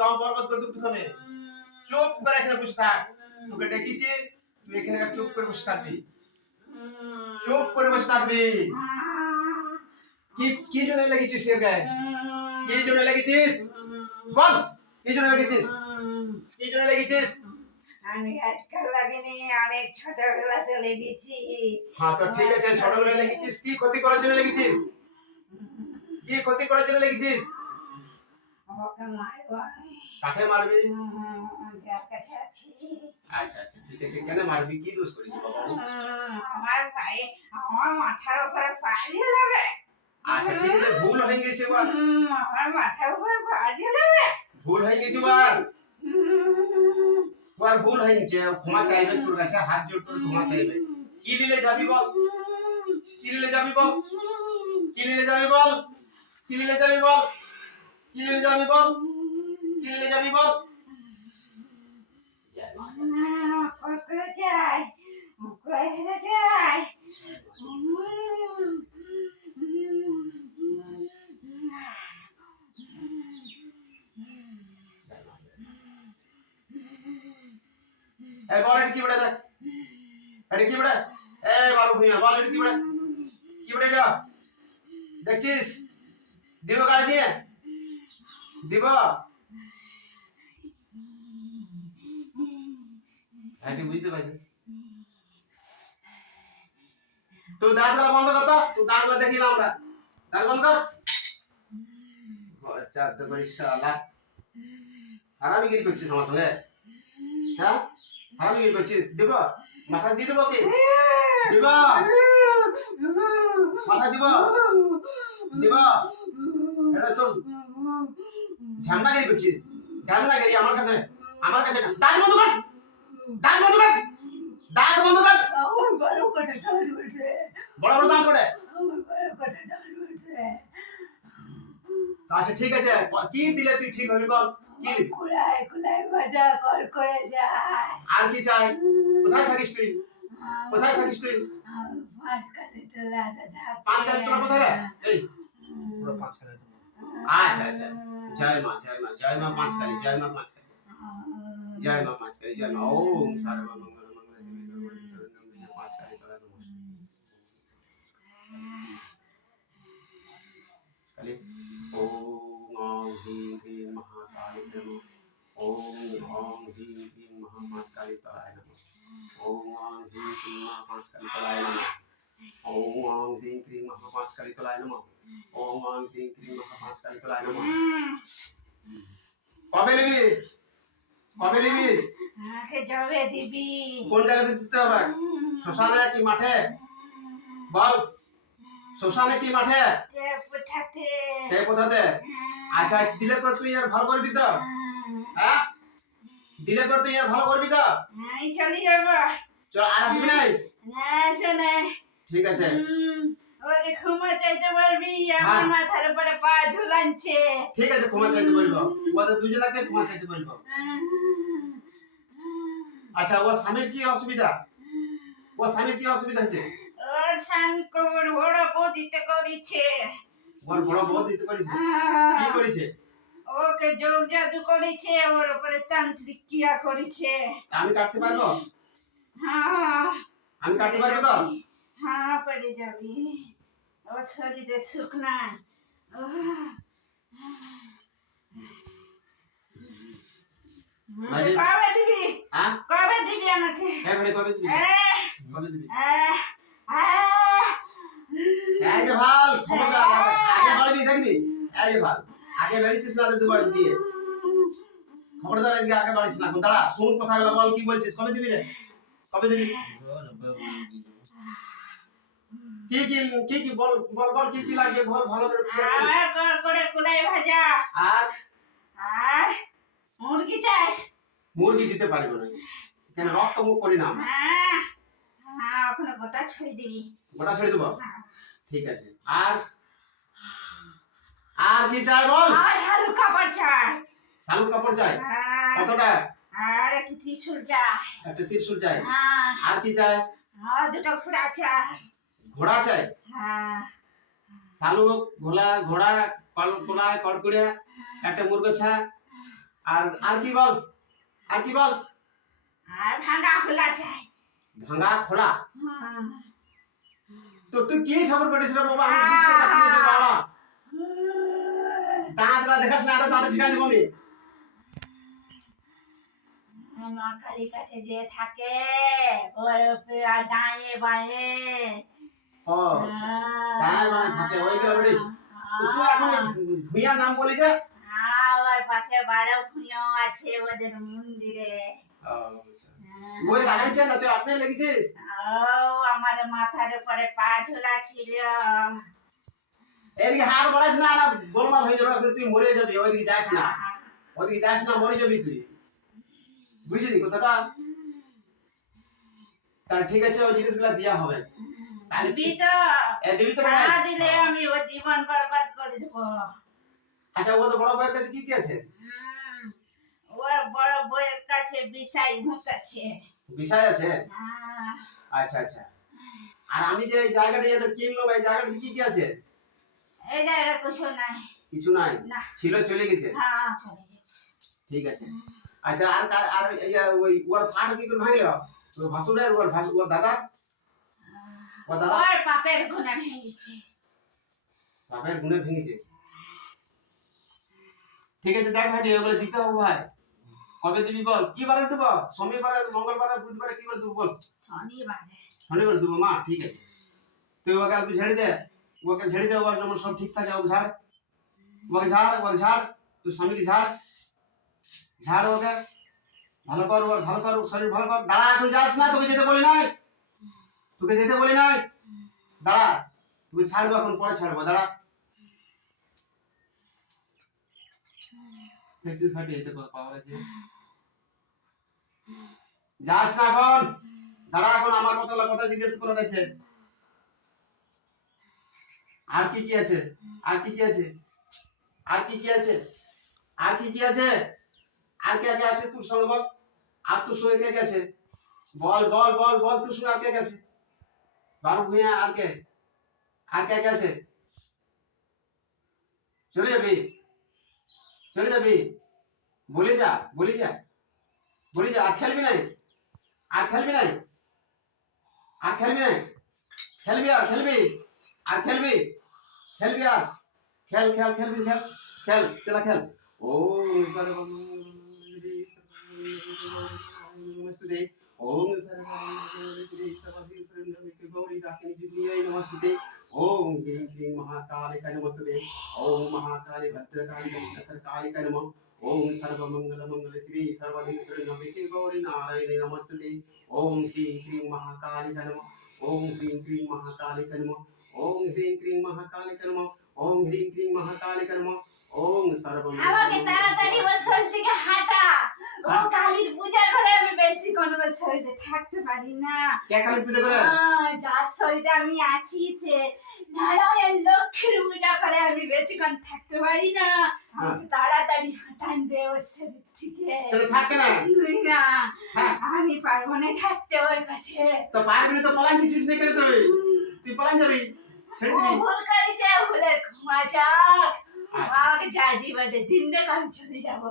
একদম বরবাদ করে দেব তোকে। চুপ করে এখানে বসে থাক। তোকে ডেকেছি, তুই এখানে চুপ করে বসে থাকবি। চুপ করে বসে থাকবি। কি কি জন্য লেগেছিস এর গায়ে? কি জন্য লেগেছিস? বল, কি জন্য লেগেছিস? কি জন্য লেগেছিস? আমি আজকাল লাগেনি, অনেক ছোটবেলাতে লেগেছি। হ্যাঁ তো ঠিক আছে, ছোটবেলায় লেগেছিস। কি ক্ষতি করার জন্য লেগেছিস? কি ক্ষতি করার জন্য লেগেছিস? ওকে মারবো আমি। কাকে মারবি? যার কাছে আছি। আচ্ছা আচ্ছা ঠিক আছে, কেন মারবি? কি দোষ করেছিস বাবা? আমার ভাই আমার মাথার উপরে পা দিয়ে দেবে। আচ্ছা ঠিক আছে, ভুল হয়ে গেছে বা আমার মাথার উপরে পা দিয়ে দেবে। ভুল হয়ে গেছে বার বার ভুল হয়ে গেছে। ক্ষমা চাইবে তোর কাছে, হাত জোড় করে ক্ষমা চাইবে। কি দিলে যাবি বল? কি দিলে যাবি বল? কি দিলে যাবি বল? কি দিলে যাবি বল? কি দিলে যাবি বল? কি দিলে যাবি বল? ওকে চাই, ওকে চাই। এই বল, এটা কি বড় দেখ, এটা কি বড়? এই বাবু ভুইয়া বল, এটা কি বড়? কি বড় এটা? দেখছিস? দিব গায়ে দিয়ে দিব। আইটি বুঝতে পারছিস? তুই দাঁতগুলো বন্ধ কর তো, তুই দাঁতগুলো দেখি না আমরা। দাঁত বন্ধ কর। আচ্ছা তো ইনশাআল্লাহ। হারামিগিরি করছিস আমার সঙ্গে? হ্যাঁ, হারামিগিরি করছিস? দিব মাথা দিয়ে দেবো কি? দিব মাথা দিব দিব। এটা তোর ঝামলাগিরি করছিস? ঝামলাগিরি আমার কাছে, আমার কাছে না। দাঁত বন্ধ কর, দাঁত বন্ধ কর, দাঁত বন্ধ কর। আমার বড় করে দাঁড় উঠে। বড় বড় দাঁত করে। আমার বড় করে দাঁড় উঠে। আচ্ছা ঠিক আছে, কি দিলে তুই ঠিক হবি বল? কি? কুলাই কুলাই মজা কর করে যায়। আর কি চাই? কোথায় থাকিস তুই? কোথায় থাকিস তুই? পাঁচ কালে তোলা দাদা। পাঁচ কালে তোরা কোথায় রে? এই পুরো পাঁচ কালে তোলা। আচ্ছা আচ্ছা, জয় মা জয় মা জয় মা পাঁচ কালী, জয় মা পাঁচ কালী, জয় মা পাঁচ কালী, জয় মা ওম সর্ব মঙ্গল মঙ্গল দেবী সর্বদি শরণ্যম পাঁচ কালী তোলা নমস্কার। কালী ওম ওং হ্রিং হ্রিং মহাকালী নমঃ। ওম ওং হ্রিং হ্রিং মহাকালী তলায় নমঃ। ওম ওং হ্রিং হ্রিং মহাকালী তলায় নমঃ। ওম ওং হ্রিং হ্রিং মহাকালী তলায় নমঃ। ওম ওং হ্রিং হ্রিং মহাকালী তলায় নমঃ। কবে নিবি? কবে নিবি? আমাকে যাবে দিবি। কোন জায়গাতে দিতে হবে? শ্মশানে কি মাঠে? বল, শ্মশানে কি মাঠে? কোথাতে? কে কোথাতে? আচ্ছা দিলে পর তুই আর ভালো করবি তো? হ্যাঁ, দিলে পর তুই আর ভালো করবি তো? আমি চলে যাবো। চল, আর আসবি নাই? না শোনে। ঠিক আছে। ওকে ক্ষমা চাইতে পারবি, আমার মাথার উপরে পা ঝুলাচ্ছে। ঠিক আছে, ক্ষমা চাইতে বলবো। ওদের দুজনকে ক্ষমা চাইতে বলবো। আচ্ছা, ওর স্বামীর কি অসুবিধা? ওর স্বামীর কি অসুবিধা হচ্ছে? ওর স্বামী কবর বড় পদিতে করেছে। ওর বড় বউ দিতে করেছে? কি করেছে? ওকে যোগ জাদু করেছে, ওর উপরে তান্ত্রিক ক্রিয়া করেছে। আমি কাটতে পারবো? হ্যাঁ, আমি কাটতে পারবো তো? হ্যাঁ পেরে যাবি। ওর শরীরে সুখ নাই। কবে দিবি? হ্যাঁ, কবে দিবি আমাকে? এবারে কবে দিবি? কবে দিবি? এই যে ভাল, খবরদার আগে বাড়বি দেখবি। এই যে ভাল, আগে বেরিয়েছিস না দুবার দিয়ে। খবরদার আজকে আগে বাড়িস না। দাঁড়া, শুন কথাগুলো বল, কি বলছিস? কবে দিবি রে? কবে দিবি? কি কি কি কি বল বল বল, কি কি লাগবে বল, ভালো করে আমার করে কুলাই ভাজা আর আর মুরগি চাই। মুরগি দিতে পারবো না, কেন রক্ত মুখ করি না আমরা। হ্যাঁ ওখানে গোটা ছড়িয়ে দিবি। গোটা ছেড়ে দেবো? ঠিক আছে। আর আর কি চাই বল? আর শালু কাপড় চাই। শালু কাপড় চাই? কতটা? আর একটু ত্রিশূল চাই। একটা ত্রিশূল চাই। হ্যাঁ। আর কি চাই? আর দুটো ঘোড়া চাই। ঘোড়া চাই? হ্যাঁ। শালু, ঘোড়া, ঘোড়া, কলকলায়, কড়কুড়ে, একটা মুরগা ছা, আর কি বল, আর কি বল? আর ভাঙা খোলা চাই। ভাঙা খোলা? হ্যাঁ। তো তুই কি ঠাকুর পেটিস রে বাবা? আমি বুঝতে পারছি না রে বাবা। দাঁতটা দেখাস না, দাঁত ঠিকাই দেবো আমি। মা কালীর কাছে যে থাকে ওর আর ডায়ে বায়ে। ও আচ্ছা, দাঁড়ায় বাঁয়ে থাকে, ওই যে পেটিস। তো তুই এখন ভুইয়ার নাম বলি যে? ওর পাশে বারো ভুঁইও আছে ওদের মন্দিরে। বই লাগাইছে না, তুই আপনি লেগেছিস? আমার মাথার উপরে পা ঝোলা ছিল। এদিকে হাত বাড়াইস না, না গোলমাল হয়ে যাবে, তুই মরে যাবি। ওইদিকে যাস না, ওইদিকে যাস না, মরে যাবি তুই। বুঝলি কথাটা? তাহলে ঠিক আছে, ওই জিনিসগুলো দেওয়া হবে। দিবি তো? দিবি তো? না দিলে আমি ওর জীবন বরবাদ করে দেবো। আচ্ছা, ও তো বড় বউয়ের কাছে কি কি আছে? ওর বড় বউয়ের কাছে বিষয় মুখ আছে। বিষয় আছে? আচ্ছা আচ্ছা। আর আমি যে এই জায়গাটা এদের কিনলাম, এই জায়গাটাতে কি কি আছে? এই জায়গা কিছু নাই। কিছু নাই? না। ছিল, চলে গেছে? হ্যাঁ, চলে গেছে। ঠিক আছে। আচ্ছা, আর ওই ওর পাট কি করে ভাঙলো? ওর ভাসুরের, ওর দাদা? ওর দাদা ওর পাপের গুণা ভেঙেছে। বাপের গুণে ভেঙেছে? ঠিক আছে, দেখ ভাই, ওগুলো দিতে হবে ভাই। কবে দিবি বল? কি বারে দেবো? শনিবারে, মঙ্গলবারে, বুধবারে, কি করে দেবো বল? শনিবারে। শনিবারে দেবো মা, ঠিক আছে। তুই ওকে একটু ঝেড়ে দে, ওকে ঝেড়ে দে, ওর যেমন সব ঠিক থাকে। ওকে ঝাড়, ওকে ঝাড়, ওকে ঝাড়, তুই স্বামীকে ঝাড়, ঝাড় ওকে ভালো কর, ওর ভালো কর, শরীর ভালো কর। দাঁড়া, এখন যাস না, তোকে যেতে বলি নাই, তোকে যেতে বলি নাই। দাঁড়া, তুই ছাড়বো এখন, পরে ছাড়বো, দাঁড়া। যাস না এখন, দাঁড়া, এখন আমার কথা জিজ্ঞেস করে রয়েছে। আর কি কি আছে? আর কি কি আছে? আর কি কি আছে? আর কি কি আছে? আর কে কে আছে তোর সঙ্গে বল? আর তোর সঙ্গে কে কে আছে? বল বল বল বল, তোর সঙ্গে আর কে কে আছে? বারো ভূঁইয়া, আর কে? আর কে কে আছে? চলে যাবি? চলে যাবি? বলে যা, বলে যা, বলে যা। আর খেলবি নাই? আর খেলবি নাই? আর খেলবি নাই? খেলবি? আর খেলবি? আর খেলবি? খেলবি? আর খেল খেল, খেলবি, খেল খেল, চলা খেল। ও নমস্তে, ওম নমস্তে, ওম ক্লীং ক্লীং মহাকালিকায় নমস্তে, ওম মহাকালী ভদ্রকালী দক্ষসরকালিকায় নমঃ, ওম সর্বমঙ্গল মঙ্গল শিবে সর্বাধিক নমিকে গৌরী নারায়ণে নমস্তে, ওম ক্লীং ক্লীং মহাকালিকায় নমঃ, ওম ক্লীং ক্লীং মহাকালিকায় নমঃ, ওম হ্রিং ক্লীং মহাকালিকায় নমঃ, ওম হ্রিং ক্লীং মহাকালিকায় নমঃ, ওম আমাকে তাড়াতাড়ি ওর শরীর থেকে হাঁটা। ও কালীর পূজা করে আমি বেশিক্ষণ ওর শরীরে থাকতে পারি না। কে কালী পূজা করে? যার শরীরে আমি আছি সে নারায়ণ লক্ষ্মীর পূজা করে আমি বেশিক্ষণ থাকতে পারি না। আমাকে তাড়াতাড়ি হাঁটান দে ওর শরীর থেকে। তুমি থাকবে না? না, হ্যাঁ। আমি পারবো না থাকতে ওর কাছে। তো পারবি না তো পলান দিছিস না কেন? তুই পলান যাবি, ছেড়ে ও দিবি। ভুল করেছে, ভুলের ক্ষমা চাক। আমাকে যা জীবনে দিন দেখে আমি চলে যাবো,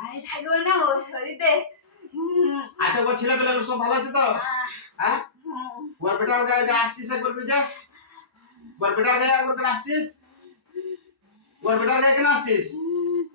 আমি থাকবো না ওর শরীরে। আচ্ছা, ওর ছেলেপেলে সব ভালো আছে তো? হ্যাঁ, ওর বেটার গায়ে আসছিস একবার করে যা। ওর বেটার গায়ে একবার করে আসছিস? ওর বেটার গায়ে কেন আসছিস?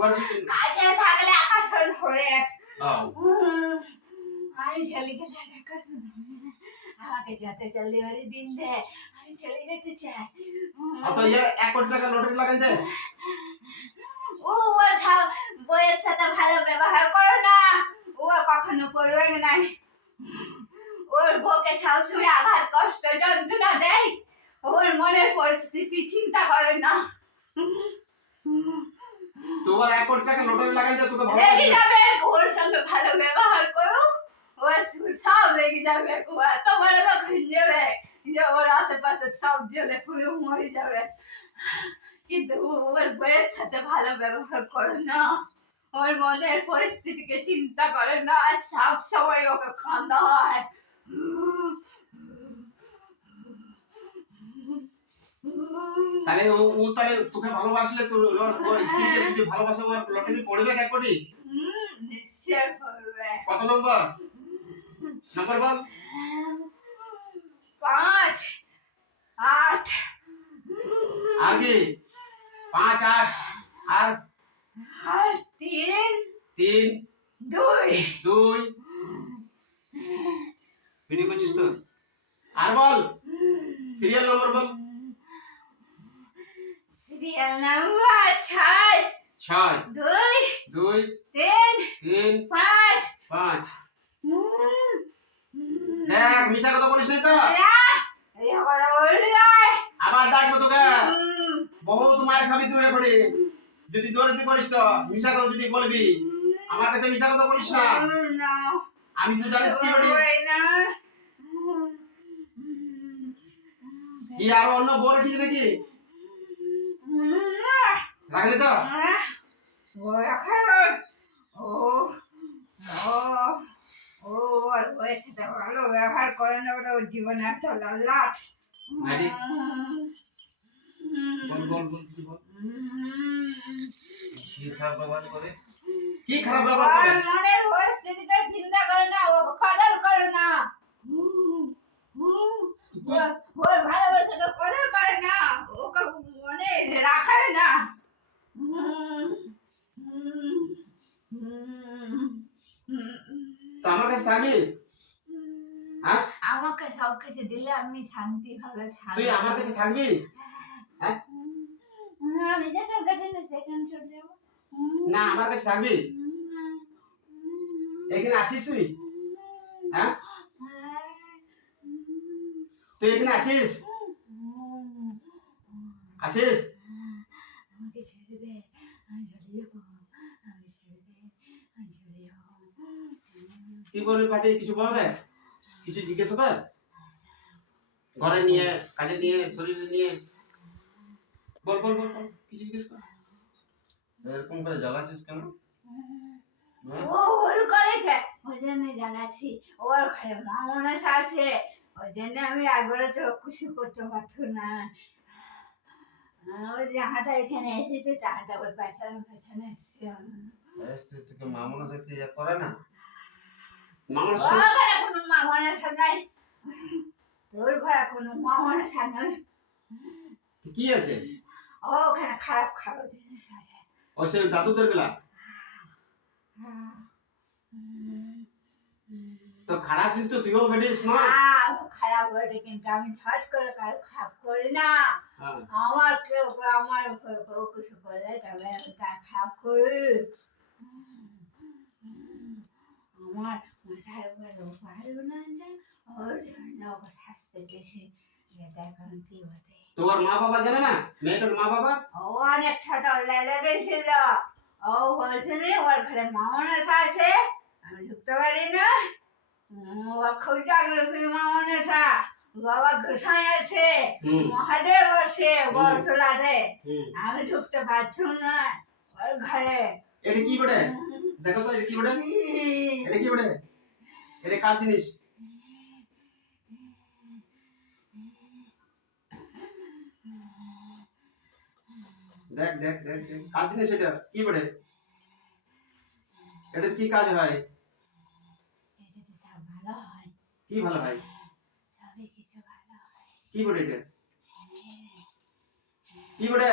ওর কাছে থাকলে আকর্ষণ হয়ে আও, আমি ছেলেকে আকর্ষণ আমাকে যাতে জলদি বাড়ি দিন দে, আমি চলে যেতে চাই। অত ইয়ে 1 কোটি টাকা লটারি লাগাই দে। ও ওর বইয়ের সাথে ভালো ব্যবহার করো না, ও কখনো পড়বে না। ওর বউকে সবসময় আঘাত কষ্ট যন্ত্রণা দেয়, ওর মনের পরিস্থিতি চিন্তা করে না। তোমার 1 কোটি টাকা লটারি লাগাই দে, তোকে ভালো রেগে যাবে, ওর সঙ্গে ভালো ব্যবহার করো, ও সব রেগে যাবে, ও এত বড় লোক হয়ে যাবে যে ওর আশেপাশে সব জলে পুরো মরে যাবে। কিন্তু ওর বইয়ের সাথে ভালো ব্যবহার করে না, ওর মনের পরিস্থিতিকে চিন্তা করে না, সব সময় ওকে কান্দা হয়। তাহলে ও তাহলে তোকে ভালোবাসলে, তোর স্ত্রীকে যদি ভালোবাসে, ওর লটারি পড়বে 1 কোটি? সে পড়বে কত নম্বর নম্বর বল 5 8 আগে 5 8 আর আর 3 3 2 2 ভিডিও করছিস তো আর বল সিরিয়াল নম্বর বল সিরিয়াল নাম্বার 6 6 2 2 3 3 5 5 দেখ মিশা কথা বলিস না তো আবার ডাকবো তোকে বহুত মার খাবি তুই এখনই যদি দৌড়াতে করিস তো মিশা কথা যদি বলবি আমার কাছে মিশা কথা বলিস না আমি তো জানিস কি বলি কি আর অন্য বড় রেখেছি নাকি রাখলি তো ব্যবহার করে না ওটা ওর জীবনে একটা লাট রেডি বল বল বল কি বল কি খারাপ ব্যবহার করে কি খারাপ ব্যবহার করে মনের পরিস্থিতিটা চিন্তা করে না ও কদর করে না ওর ভালোবাসাকে কদর করে না ওকে মনে রাখে না তো আমার কাছে থাকবি হ্যাঁ আমাকে সব কিছু দিলে আমি শান্তি ভাবে থাকবো তুই আমার কাছে থাকবি হ্যাঁ আমি যে তোর কাছে না সেখানে চলে যাবো না আমার কাছে থাকবি এখানে আছিস তুই হ্যাঁ তুই এখানে আছিস আছিস আমাকে ছেড়ে দেবে আমি চলে যাবো আমি ছেড়ে দে আমি চলে যাবো কি বলবি পাটি কিছু বল রে কিছু জিজ্ঞেস কর ঘরে নিয়ে কাজে নিয়ে শরীরে নিয়ে বল বল বল বল কিছু জিজ্ঞেস কর এরকম করে জ্বালাছিস কেন ও ভুল করেছে ওই জন্য জানাচ্ছি ওর ঘরে মা মনে আছে ওই জন্য আমি একবারে তো খুশি করতে পারতো না ওই যাহাটা এখানে এসেছে তাহাটা ওর পেছনে পেছনে এসছে থেকে মামুনা থেকে ইয়ে করে না মামুনা ওর ঘরে কোনো মা মনে নাই তোর ঘরে কোনো মা মনে নাই কি আছে ও ওখানে খারাপ খারাপ জিনিস আছে ও সে দাদুদের গেলা তো খারাপ জিনিস তো তুইও বেরিস মা খারাপ হয়েছে কিন্তু আমি ঝট করে কারো খারাপ করি না হ্যাঁ আমার কেউ আমার উপর কেউ কিছু করলে তবে আমি তার খারাপ করি আমার মাথার উপর পারবো না ওর জন্য ওকে শাস্তি দিয়েছি এখন কি হতে তোমার মা বাবা জানে না মেয়েটার মা বাবা ও অনেক ছোট লেগেছিল ও বলছিল ওর ঘরে মামনেশ আছে আমি ঢুকতে পারি না ও খুব জাগ্রত মামনেশা বাবা গোসাই আছে মহাদেব আছে বরসলাতে আমি ঢুকতে পারছি না ওর ঘরে এটা কি বটে দেখো তো এটা কি বটে এটা কি বটে এটা কার জিনিস দেখ দেখ দেখ দেখ কার জিনিস এটা কি বটে এটা কি কাজ হয় কি ভালো হয় কি বটে এটা কি বটে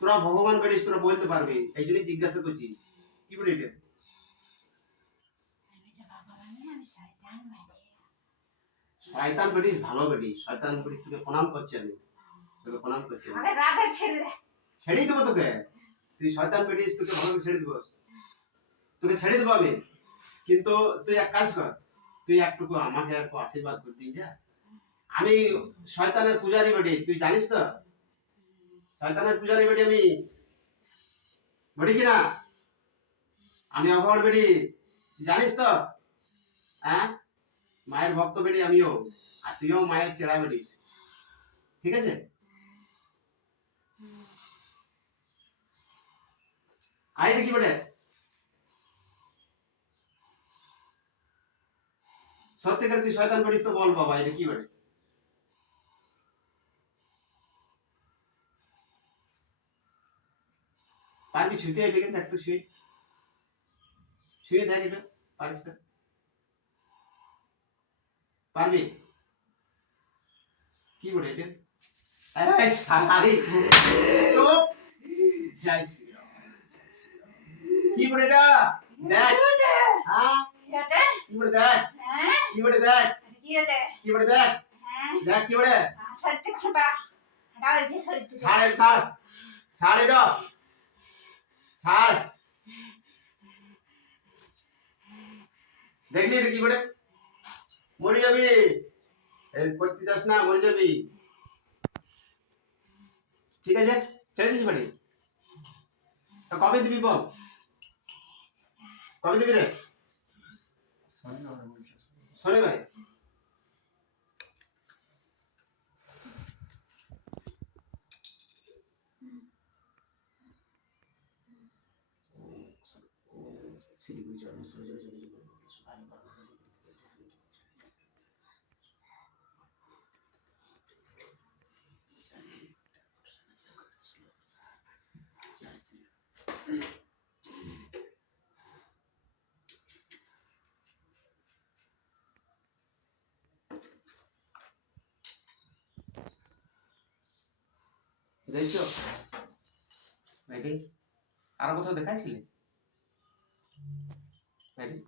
তোরা ভগবান বেরিস তোরা বলতে পারবি এই জন্য জিজ্ঞাসা করছি কি বটে এটা শয়তান বেরিস ভালো বেরিস শয়তান বেরিস তোকে প্রণাম করছি আমি তোকে প্রণাম করছি ছেড়েই দেবো তোকে তুই শয়তান বেরিস তোকে ভালো করে ছেড়ে দেবো তোকে ছেড়ে দেবো আমি কিন্তু তুই এক কাজ কর তুই একটুকু আমাকে একটু আশীর্বাদ করে দিন যা আমি শয়তানের পূজারি বেটি তুই জানিস তো শয়তানের পূজারি বেটি আমি বেটি কিনা আমি অঘর বেটি জানিস তো হ্যাঁ মায়ের ভক্ত বেটি আমিও আর তুইও মায়ের চেড়া বেটিস ঠিক আছে আইটা কি বেটে সত্যিকার তুই শয়তান বেটিস তো বল বাবা এটা কি বেটে পারবি ছুটে এটাকে দেখ তো শুয়ে ছুঁয়ে দেখ এটা, পারিস তো? পারবি? কি বলে এটা? এই সারি চুপ। জয় শ্রীরাম। কি বলে এটা? দেখ। কিউটে হ্যাঁ কিউটে কি বলে দেখ, হ্যাঁ কি বলে দেখ, কিউটে কি বলে দেখ, হ্যাঁ দেখ কি বলে। সত্যি খটা খটা হয়েছে সত্যি ছাড় এটা, ছাড়, ছাড় এটা, ছাড়। দেখলি এটা কি করে? মরে যাবি, এর করতে যাস না, মরে যাবি। ঠিক আছে, ছেড়ে দিস বাড়ি। তা কবে দিবি বল, কবে দিবি রে? শনিবার। দেখছো নাকি? আর কোথাও দেখাইছিলে নাকি?